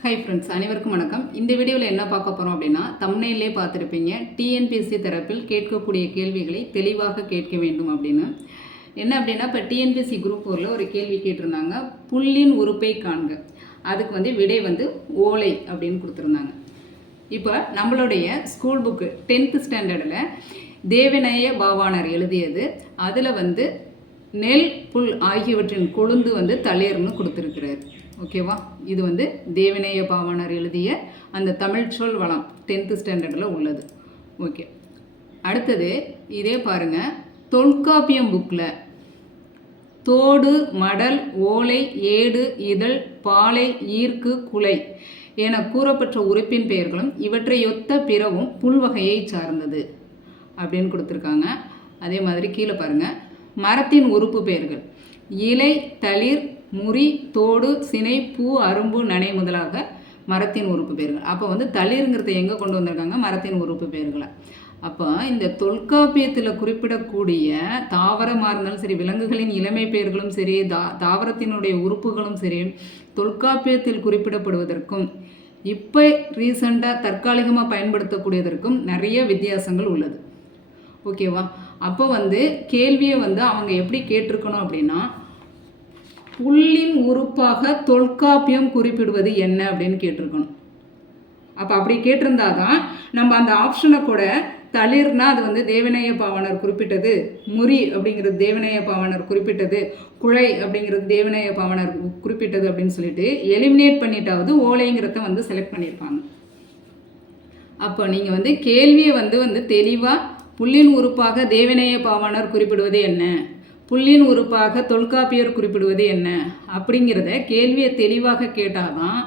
Hi friends, அனைவருக்கும் வணக்கம். இந்த வீடியோவில் என்ன பார்க்க போகிறோம் அப்படின்னா, தம்ப்நெயிலே பார்த்துருப்பீங்க, டிஎன்பிஎஸ்சி தரப்பில் கேட்கக்கூடிய கேள்விகளை தெளிவாக கேட்க வேண்டும் அப்படின்னு. என்ன அப்படின்னா, இப்போ டிஎன்பிஎஸ்சி குரூப் 4ல் ஒரு கேள்வி கேட்டிருந்தாங்க, புல்லின் உறுப்பை காண்க. அதுக்கு விடை ஓலை அப்படின்னு கொடுத்துருந்தாங்க. இப்போ நம்மளுடைய ஸ்கூல் புக்கு 10th ஸ்டாண்டர்டில் தேவநேய பாவாணர் எழுதியது, அதில் நெல் புல் ஆகியவற்றின் கொழுந்து தளிர்னு கொடுத்துருக்கிறார். ஓகேவா? இது தேவநேய பாவாணர் எழுதிய அந்த தமிழ் சொல் வளம் 10th ஸ்டாண்டர்டில் உள்ளது. ஓகே, அடுத்தது இதே பாருங்கள். தொல்காப்பியம் புக்கில் தோடு, மடல், ஓலை, ஏடு, இதழ், பாலை, ஈர்க்கு, குலை என கூறப்பட்ட உறுப்பின் பெயர்களும் இவற்றையொத்த பிறவும் புல்வகையை சார்ந்தது அப்படின்னு கொடுத்துருக்காங்க. அதே மாதிரி கீழே பாருங்கள், மரத்தின் உறுப்பு பெயர்கள் இலை, தளிர், முறி, தோடு, சினை, பூ, அரும்பு, நனை முதலாக மரத்தின் உறுப்பு பெயர்கள். அப்போ தளிருங்கிறத எங்கே கொண்டு வந்திருக்காங்க? மரத்தின் உறுப்பு பெயர்களை. அப்போ இந்த தொல்காப்பியத்தில் குறிப்பிடக்கூடிய தாவரமாக இருந்தாலும் சரி, விலங்குகளின் இளமை பெயர்களும் சரி, தாவரத்தினுடைய உறுப்புகளும் சரி, தொல்காப்பியத்தில் குறிப்பிடப்படுவதற்கும் இப்போ ரீசண்டாக தற்காலிகமாக பயன்படுத்தக்கூடியதற்கும் நிறைய வித்தியாசங்கள் உள்ளது. ஓகேவா? அப்போ கேள்வியை அவங்க எப்படி கேட்டிருக்கணும் அப்படின்னா, புல்லின் உறுப்பாக தொல்காப்பியம் குறிப்பிடுவது என்ன அப்படின்னு கேட்டிருக்கணும். அப்போ அப்படி கேட்டிருந்தா தான் நம்ம அந்த ஆப்ஷனை கூட, தளிர்னா அது தேவநேய பாவாணர் குறிப்பிட்டது, முறி அப்படிங்கிறது தேவநேய பாவாணர் குறிப்பிட்டது, குழை அப்படிங்கிறது தேவநேய பாவாணர் குறிப்பிட்டது அப்படின்னு சொல்லிட்டு எலிமினேட் பண்ணிட்டாவது ஓலைங்கிறத செலக்ட் பண்ணியிருப்பாங்க. அப்போ நீங்கள் கேள்வியை தெளிவாக புல்லின் உறுப்பாக தேவநேய பாவாணர் குறிப்பிடுவது என்ன, புல்லின் உறுப்பாக தொல்காப்பியர் குறிப்பிடுவது என்ன அப்படிங்கிறத கேள்வியை தெளிவாக கேட்டால் தான்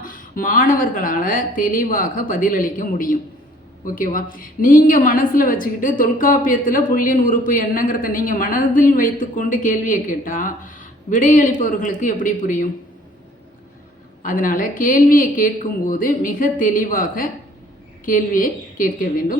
மாணவர்களால் தெளிவாக பதிலளிக்க முடியும். ஓகேவா? நீங்கள் மனசில் வச்சுக்கிட்டு தொல்காப்பியத்தில் புல்லின் உறுப்பு என்னங்கிறத நீங்கள் மனதில் வைத்துக்கொண்டு கேள்வியை கேட்டால் விடையளிப்பவர்களுக்கு எப்படி புரியும்? அதனால் கேள்வியை கேட்கும்போது மிக தெளிவாக கேள்வியை கேட்க வேண்டும்.